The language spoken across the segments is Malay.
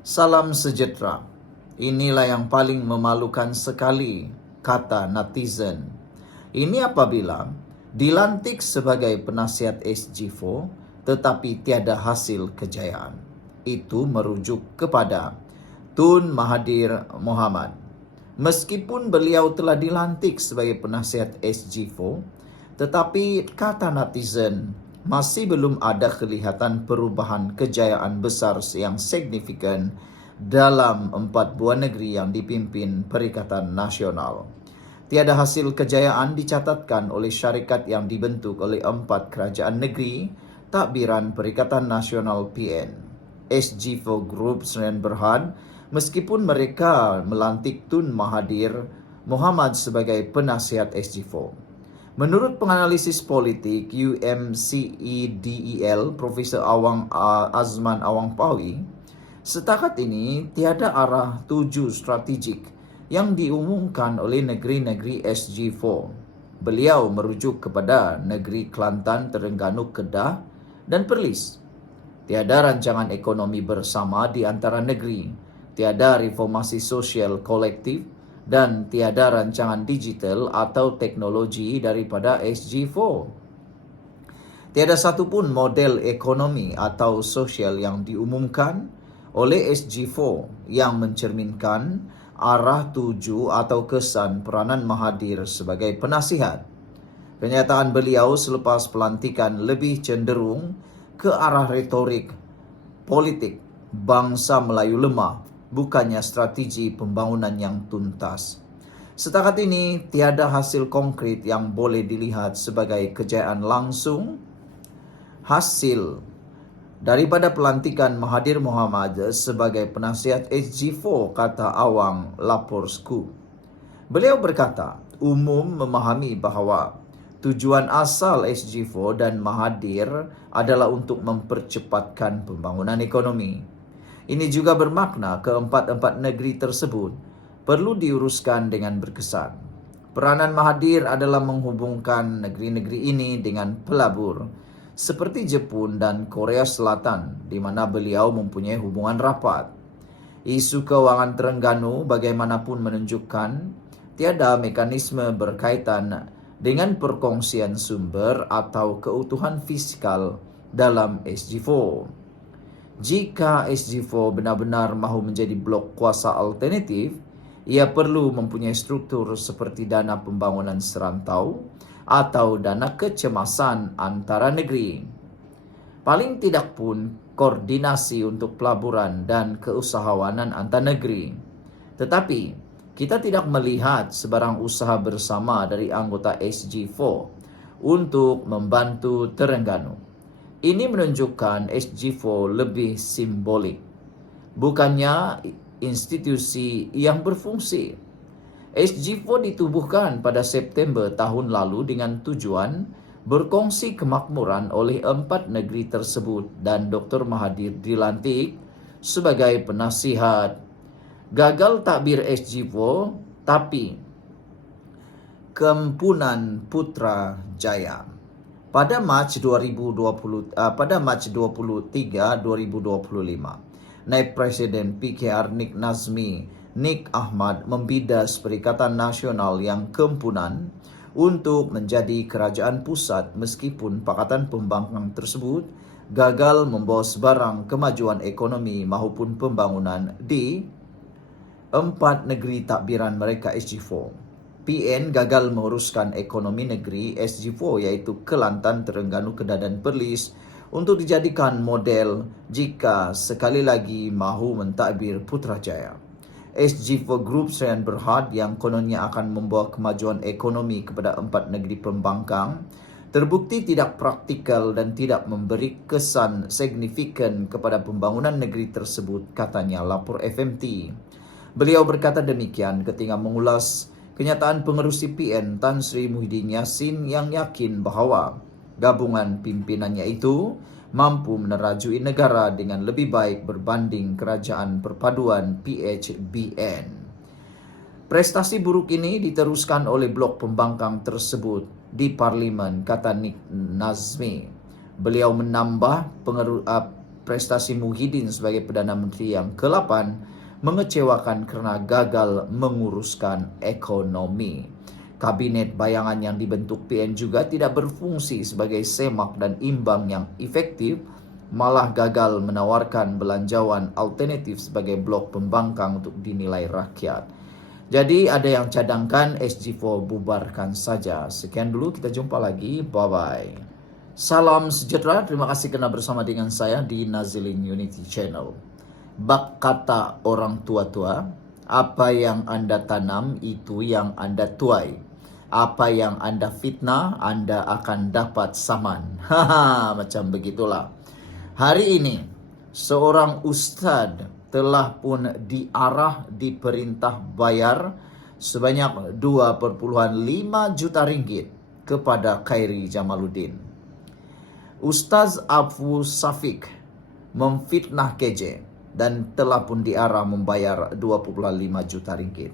Salam sejahtera. Inilah yang paling memalukan sekali, kata netizen. Ini apabila dilantik sebagai penasihat SG4 tetapi tiada hasil kejayaan. Itu merujuk kepada Tun Mahathir Mohamad. Meskipun beliau telah dilantik sebagai penasihat SG4, tetapi kata netizen masih belum ada kelihatan perubahan kejayaan besar yang signifikan dalam 4 buah negeri yang dipimpin Perikatan Nasional. Tiada hasil kejayaan dicatatkan oleh syarikat yang dibentuk oleh 4 kerajaan negeri takbiran Perikatan Nasional PN. SG4 Group Sdn Bhd, meskipun mereka melantik Tun Mahathir Mohamad sebagai penasihat SG4. Menurut penganalisis politik UMCEDEL Profesor Azman Awang Pawi, setakat ini tiada arah tuju strategik yang diumumkan oleh negeri-negeri SG4. Beliau merujuk kepada negeri Kelantan, Terengganu, Kedah dan Perlis. Tiada rancangan ekonomi bersama di antara negeri, tiada reformasi sosial kolektif, dan tiada rancangan digital atau teknologi daripada SG4. Tiada satupun model ekonomi atau sosial yang diumumkan oleh SG4 yang mencerminkan arah tuju atau kesan peranan Mahathir sebagai penasihat. Kenyataan beliau selepas pelantikan lebih cenderung ke arah retorik politik bangsa Melayu lemah, bukannya strategi pembangunan yang tuntas. Setakat ini, tiada hasil konkret yang boleh dilihat sebagai kejayaan langsung hasil daripada pelantikan Mahathir Mohamad sebagai penasihat SG4, kata Awang lapor Scoop. Beliau berkata, umum memahami bahawa tujuan asal SG4 dan Mahathir adalah untuk mempercepatkan pembangunan ekonomi. Ini juga bermakna keempat-empat negeri tersebut perlu diuruskan dengan berkesan. Peranan Mahathir adalah menghubungkan negeri-negeri ini dengan pelabur seperti Jepun dan Korea Selatan, di mana beliau mempunyai hubungan rapat. Isu kewangan Terengganu bagaimanapun menunjukkan tiada mekanisme berkaitan dengan perkongsian sumber atau keutuhan fiskal dalam SG4. Jika SG4 benar-benar mahu menjadi blok kuasa alternatif, ia perlu mempunyai struktur seperti dana pembangunan serantau atau dana kecemasan antara negeri. Paling tidak pun koordinasi untuk pelaburan dan keusahawanan antar negeri. Tetapi, kita tidak melihat sebarang usaha bersama dari anggota SG4 untuk membantu Terengganu. Ini menunjukkan SG4 lebih simbolik, bukannya institusi yang berfungsi. SG4 ditubuhkan pada September tahun lalu dengan tujuan berkongsi kemakmuran oleh 4 negeri tersebut dan Dr. Mahathir dilantik sebagai penasihat. Gagal takbir SG4, tapi Kempunan Putrajaya. Pada Mac 23, 2025, Naib Presiden PKR Nik Ahmad membidas Perikatan Nasional yang kempunan untuk menjadi kerajaan pusat meskipun Pakatan Pembangkang tersebut gagal membawa sebarang kemajuan ekonomi maupun pembangunan di 4 negeri takbiran mereka SG4. PN gagal menguruskan ekonomi negeri SG4 iaitu Kelantan, Terengganu, Kedah dan Perlis untuk dijadikan model jika sekali lagi mahu mentadbir Putrajaya. SG4 Group Sdn Bhd yang kononnya akan membawa kemajuan ekonomi kepada 4 negeri pembangkang terbukti tidak praktikal dan tidak memberi kesan signifikan kepada pembangunan negeri tersebut, katanya lapor FMT. Beliau berkata demikian ketika mengulas kenyataan pengerusi PN Tan Sri Muhyiddin Yassin yang yakin bahawa gabungan pimpinannya itu mampu menerajui negara dengan lebih baik berbanding kerajaan perpaduan PHBN. Prestasi buruk ini diteruskan oleh blok pembangkang tersebut di Parlimen, kata Nik Nazmi. Beliau menambah prestasi Muhyiddin sebagai Perdana Menteri yang ke-8 mengecewakan karena gagal menguruskan ekonomi. Kabinet bayangan yang dibentuk PN juga tidak berfungsi sebagai semak dan imbang yang efektif, malah gagal menawarkan belanjawan alternatif sebagai blok pembangkang untuk dinilai rakyat. Jadi ada yang cadangkan SG4 bubarkan saja. Sekian dulu, kita jumpa lagi. Bye-bye. Salam sejahtera, terima kasih kerana bersama dengan saya di Nazilin Unity Channel. Bak kata orang tua-tua, apa yang Anda tanam itu yang Anda tuai. Apa yang Anda fitnah, Anda akan dapat saman. Haha, macam begitulah. Hari ini, seorang ustaz telah pun diperintah bayar sebanyak 2,5 juta ringgit kepada Khairi Jamaluddin. Ustaz Abu Syafiq memfitnah KJ dan telah pun membayar 2,5 juta ringgit.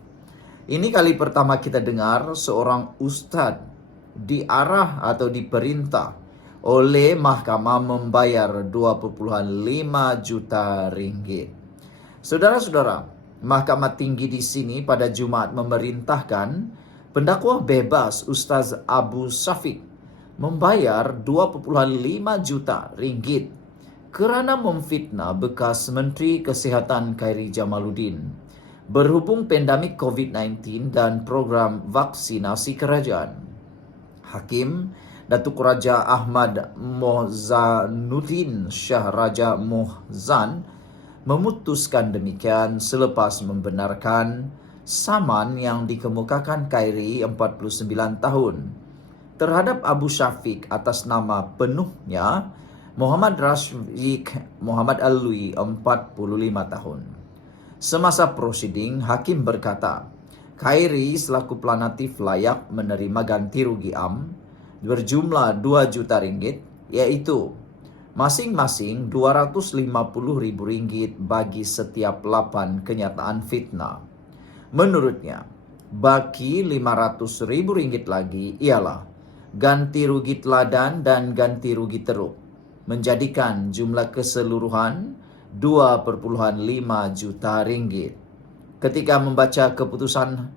Ini kali pertama kita dengar seorang ustaz diperintah oleh mahkamah membayar 2,5 juta ringgit. Saudara-saudara, Mahkamah Tinggi di sini pada Jumaat memerintahkan pendakwa bebas Ustaz Abu Syafiq membayar 2,5 juta ringgit kerana memfitnah bekas Menteri Kesihatan Khairi Jamaluddin berhubung pandemik COVID-19 dan program vaksinasi kerajaan. Hakim Datuk Raja Ahmad Mohzanuddin Shah Raja Mohzan memutuskan demikian selepas membenarkan saman yang dikemukakan Khairi 49 tahun terhadap Abu Syafiq atas nama penuhnya Muhammad Rashid Muhammad Alwi 45 tahun. Semasa prosiding, Hakim berkata, Khairi selaku planatif layak menerima ganti rugi berjumlah 2 juta ringgit, iaitu masing-masing 250 ribu ringgit bagi setiap 8 kenyataan fitnah. Menurutnya, baki 500 ribu ringgit lagi ialah ganti rugi teladan dan ganti rugi teruk, menjadikan jumlah keseluruhan 2,5 juta ringgit. Ketika membaca keputusan,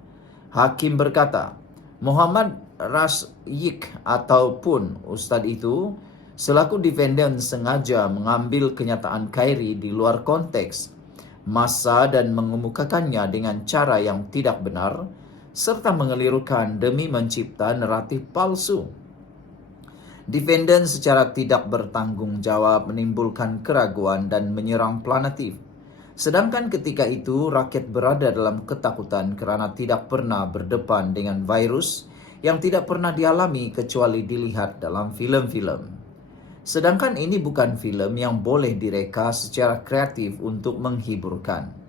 Hakim berkata, Muhammad Rashid ataupun ustaz itu selaku defendant sengaja mengambil kenyataan Khairi di luar konteks masa dan mengemukakannya dengan cara yang tidak benar serta mengelirukan demi mencipta naratif palsu. Defendant secara tidak bertanggung jawab menimbulkan keraguan dan menyerang planatif. Sedangkan ketika itu rakyat berada dalam ketakutan kerana tidak pernah berdepan dengan virus yang tidak pernah dialami kecuali dilihat dalam filem-filem. Sedangkan ini bukan filem yang boleh direka secara kreatif untuk menghiburkan.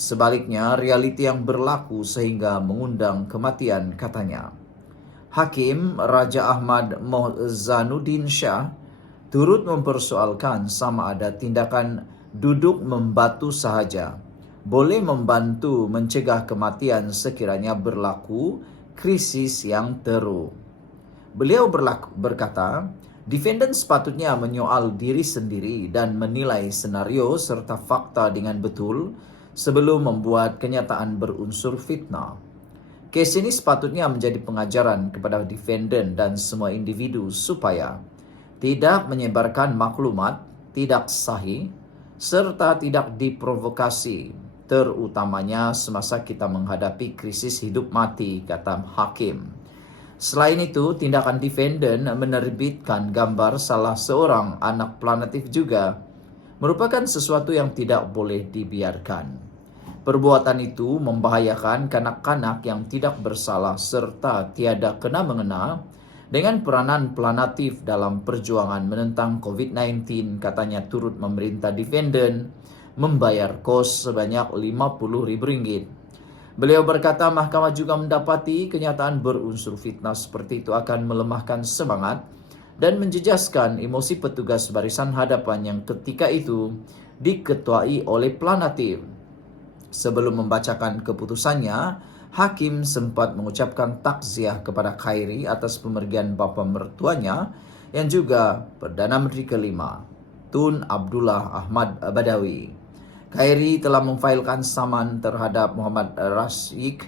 Sebaliknya, realiti yang berlaku sehingga mengundang kematian, katanya. Hakim Raja Ahmad Mohzanuddin Shah turut mempersoalkan sama ada tindakan duduk membatu sahaja boleh membantu mencegah kematian sekiranya berlaku krisis yang teruk. Beliau berkata, defendant sepatutnya menyoal diri sendiri dan menilai senario serta fakta dengan betul sebelum membuat kenyataan berunsur fitnah. Kes ini sepatutnya menjadi pengajaran kepada defendant dan semua individu supaya tidak menyebarkan maklumat tidak sahih serta tidak diprovokasi, terutamanya semasa kita menghadapi krisis hidup mati, kata Hakim. Selain itu, tindakan defendant menerbitkan gambar salah seorang anak planatif juga merupakan sesuatu yang tidak boleh dibiarkan. Perbuatan itu membahayakan kanak-kanak yang tidak bersalah serta tiada kena-mengena dengan peranan planatif dalam perjuangan menentang COVID-19, katanya turut memerintah defendant membayar kos sebanyak RM50,000. Beliau berkata mahkamah juga mendapati kenyataan berunsur fitnah seperti itu akan melemahkan semangat dan menjejaskan emosi petugas barisan hadapan yang ketika itu diketuai oleh planatif. Sebelum membacakan keputusannya, Hakim sempat mengucapkan takziah kepada Khairi atas pemergian bapa mertuanya yang juga Perdana Menteri kelima. Tun Abdullah Ahmad Badawi. Khairi telah memfailkan saman terhadap Muhammad Rasyik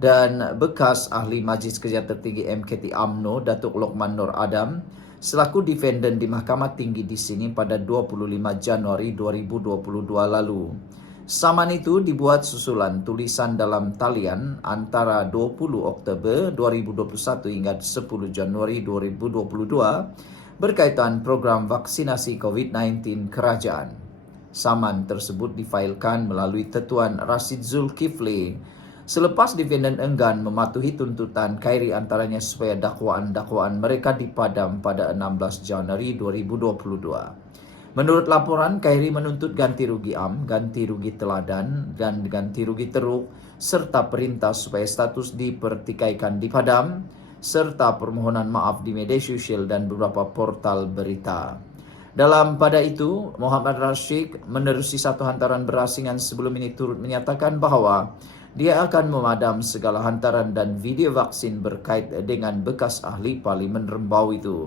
dan bekas ahli Majlis Kerja Tertinggi MKT UMNO Datuk Lokman Nur Adam selaku defendant di Mahkamah Tinggi di sini pada 25 Januari 2022 lalu. Saman itu dibuat susulan tulisan dalam talian antara 20 Oktober 2021 hingga 10 Januari 2022 berkaitan program vaksinasi COVID-19 kerajaan. Saman tersebut difailkan melalui Tetuan Rashid Zulkifli selepas defendant enggan mematuhi tuntutan Khairi antaranya supaya dakwaan-dakwaan mereka dipadam pada 16 Januari 2022. Menurut laporan, Khairi menuntut ganti rugi ganti rugi teladan, dan ganti rugi teruk, serta perintah supaya status dipertikaikan dipadam, serta permohonan maaf di media sosial dan beberapa portal berita. Pada itu, Muhammad Rasyik menerusi satu hantaran berasingan sebelum ini turut menyatakan bahawa dia akan memadam segala hantaran dan video vaksin berkait dengan bekas ahli Parlimen Rembau itu.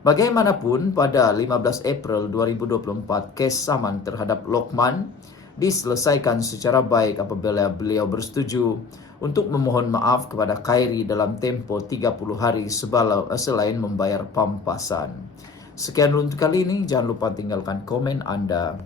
Bagaimanapun, pada 15 April 2024, kes saman terhadap Lokman diselesaikan secara baik apabila beliau bersetuju untuk memohon maaf kepada Khairi dalam tempoh 30 hari selain membayar pampasan. Sekian untuk kali ini, jangan lupa tinggalkan komen Anda.